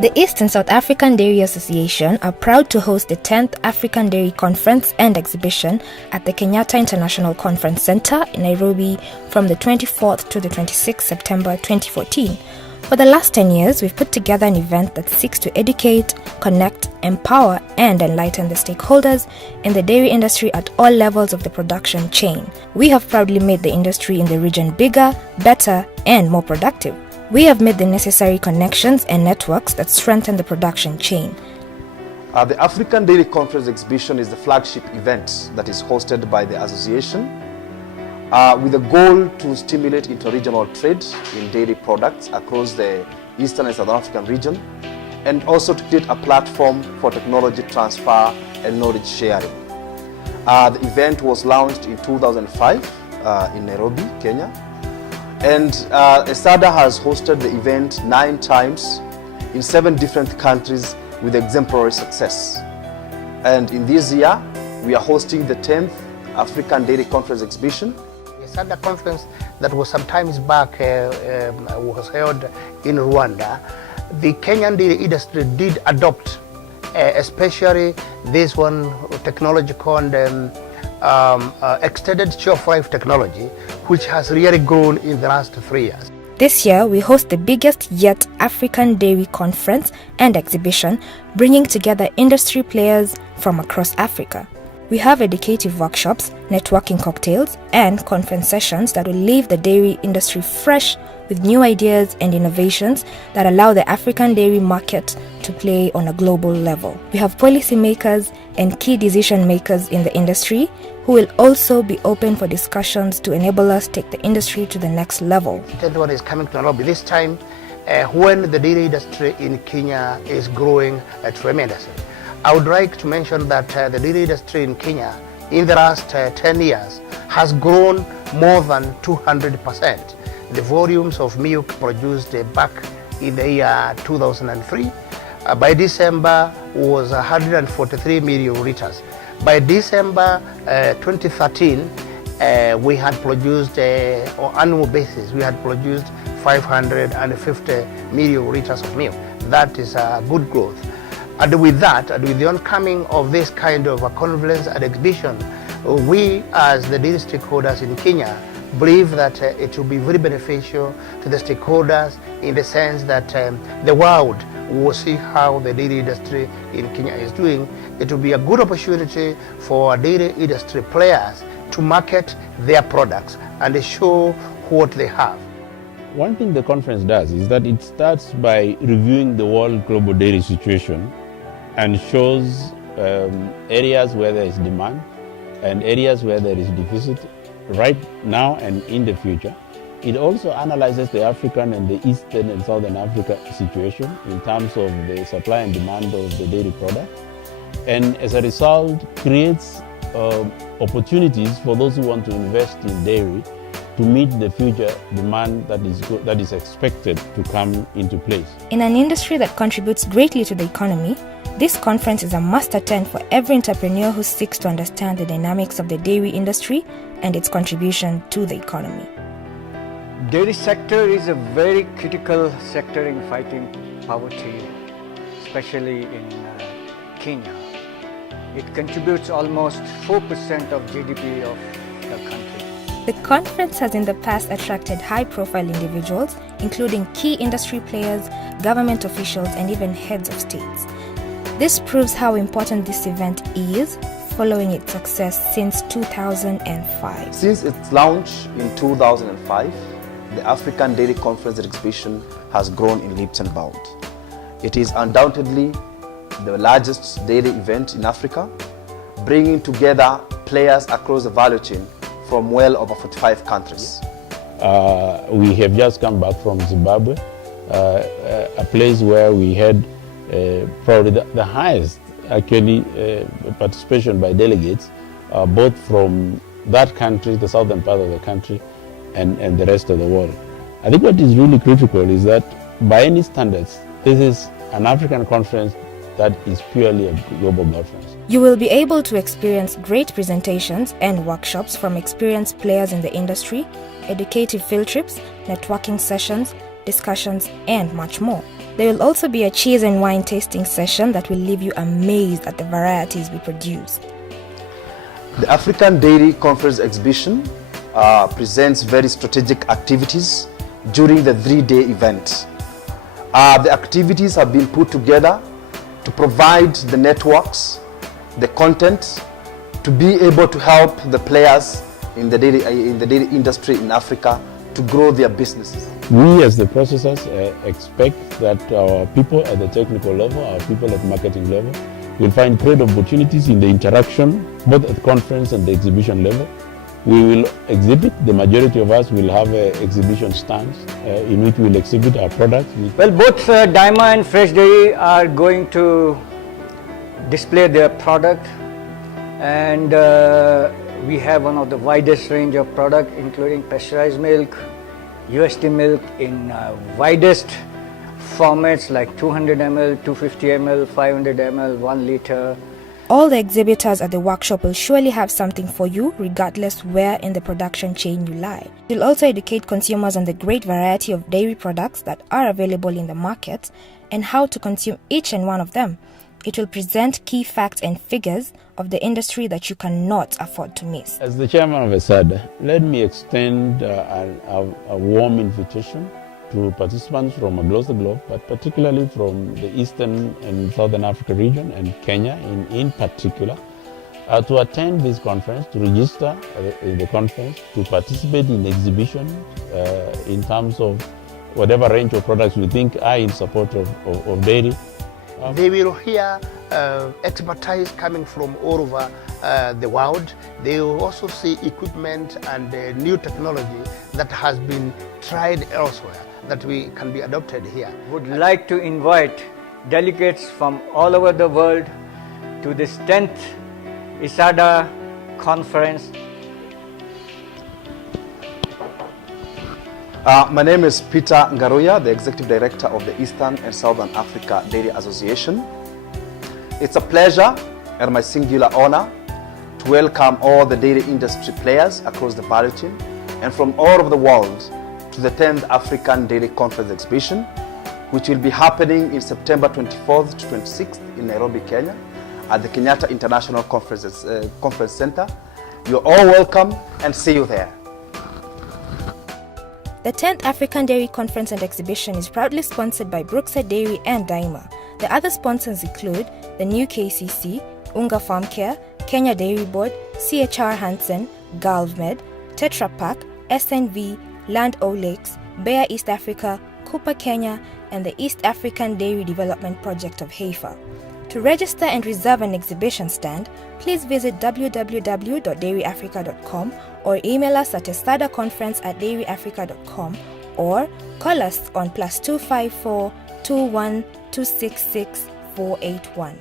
The East and South African Dairy Association are proud to host the 10th African Dairy Conference and Exhibition at the Kenyatta International Conference Center in Nairobi from the 24th to the 26th September 2014. For the last 10 years, we've put together an event that seeks to educate, connect, empower, and enlighten the stakeholders in the dairy industry at all levels of the production chain. We have proudly made the industry in the region bigger, better, and more productive. We have made the necessary connections and networks that strengthen the production chain. The African Dairy Conference Exhibition is the flagship event that is hosted by the association with a goal to stimulate interregional trade in dairy products across the Eastern and Southern African region, and also to create a platform for technology transfer and knowledge sharing. The event was launched in 2005 in Nairobi, Kenya. And ESADA has hosted the event 9 times in 7 different countries with exemplary success. And in this year, we are hosting the 10th African Dairy Conference Exhibition. The ESADA conference that was some times back was held in Rwanda. The Kenyan dairy industry did adopt, especially this one technology called extended shelf life technology, which has really grown in the last 3 years. This year, we host the biggest yet African Dairy Conference and Exhibition, bringing together industry players from across Africa. We have educative workshops, networking cocktails, and conference sessions that will leave the dairy industry fresh with new ideas and innovations that allow the African dairy market to play on a global level. We have policymakers and key decision makers in the industry who will also be open for discussions to enable us take the industry to the next level. The 10th one is coming to Nairobi this time when the dairy industry in Kenya is growing tremendously. I would like to mention that the dairy industry in Kenya in the last 10 years has grown more than 200%. The volumes of milk produced back in the year 2003 by December was 143 million liters. By December 2013, we had produced, on annual basis, we had produced 550 million liters of milk. That is a good growth. And with that, and with the oncoming of this kind of a conference and exhibition, we as the dairy stakeholders in Kenya believe that it will be very beneficial to the stakeholders in the sense that the world will see how the dairy industry in Kenya is doing. It will be a good opportunity for dairy industry players to market their products and show what they have. One thing the conference does is that it starts by reviewing the world global dairy situation and shows areas where there is demand and areas where there is deficit right now and in the future. It also analyzes the African and the Eastern and Southern Africa situation in terms of the supply and demand of the dairy product, and as a result creates opportunities for those who want to invest in dairy to meet the future demand that is expected to come into place. In an industry that contributes greatly to the economy, this conference is a must attend for every entrepreneur who seeks to understand the dynamics of the dairy industry and its contribution to the economy. Dairy sector is a very critical sector in fighting poverty, especially in Kenya. It contributes almost 4% of GDP of the country. The conference has in the past attracted high-profile individuals, including key industry players, government officials, and even heads of states. This proves how important this event is, following its success since 2005. Since its launch in 2005, the African Dairy Conference Exhibition has grown in leaps and bounds. It is undoubtedly the largest dairy event in Africa, bringing together players across the value chain from well over 45 countries. We have just come back from Zimbabwe, a place where we had probably the highest actually participation by delegates, both from that country, the southern part of the country, and the rest of the world. I think what is really critical is that by any standards, this is an African conference that is purely a global conference. You will be able to experience great presentations and workshops from experienced players in the industry, educative field trips, networking sessions, discussions, and much more. There will also be a cheese and wine tasting session that will leave you amazed at the varieties we produce. The African Dairy Conference Exhibition presents very strategic activities during the 3-day event. The activities have been put together to provide the networks, the content, to be able to help the players in the dairy industry in Africa to grow their businesses. We as the processors expect that our people at the technical level, our people at marketing level, will find great opportunities in the interaction, both at conference and the exhibition level. We will exhibit, the majority of us will have exhibition stands in which we will exhibit our products. Well, both Daima and Fresh Dairy are going to display their product, and we have one of the widest range of product, including pasteurized milk, UST milk in widest formats like 200 ml, 250 ml, 500 ml, 1 liter. All the exhibitors at the workshop will surely have something for you, regardless where in the production chain you lie. It will also educate consumers on the great variety of dairy products that are available in the market and how to consume each and one of them. It will present key facts and figures of the industry that you cannot afford to miss. As the chairman of ESADA, let me extend a warm invitation to participants from across the globe, but particularly from the Eastern and Southern Africa region and Kenya in particular, to attend this conference, to register in the conference, to participate in the exhibition in terms of whatever range of products we think are in support of dairy. They will hear expertise coming from all over the world. They will also see equipment and new technology that has been tried elsewhere, that we can be adopted here. Would like to invite delegates from all over the world to this 10th ESADA conference. My name is Peter Ngaruya, the Executive Director of the Eastern and Southern Africa Dairy Association. It's a pleasure and my singular honor to welcome all the dairy industry players across the value chain and from all over the world to the 10th African Dairy Conference Exhibition, which will be happening in September 24th to 26th in Nairobi, Kenya, at the Kenyatta International Conference Center. You're all welcome and see you there. The 10th African Dairy Conference and Exhibition is proudly sponsored by Brookside Dairy and Daima. The other sponsors include the new KCC, Unga Farm Care, Kenya Dairy Board, CHR Hansen, GalvMed, Tetra Pak, SNV, Land O'Lakes, Bayer East Africa, Cooper Kenya, and the East African Dairy Development Project of Haifa. To register and reserve an exhibition stand, please visit www.dairyafrica.com or email us at esadaconference@dairyafrica.com or call us on +254 21 266 481.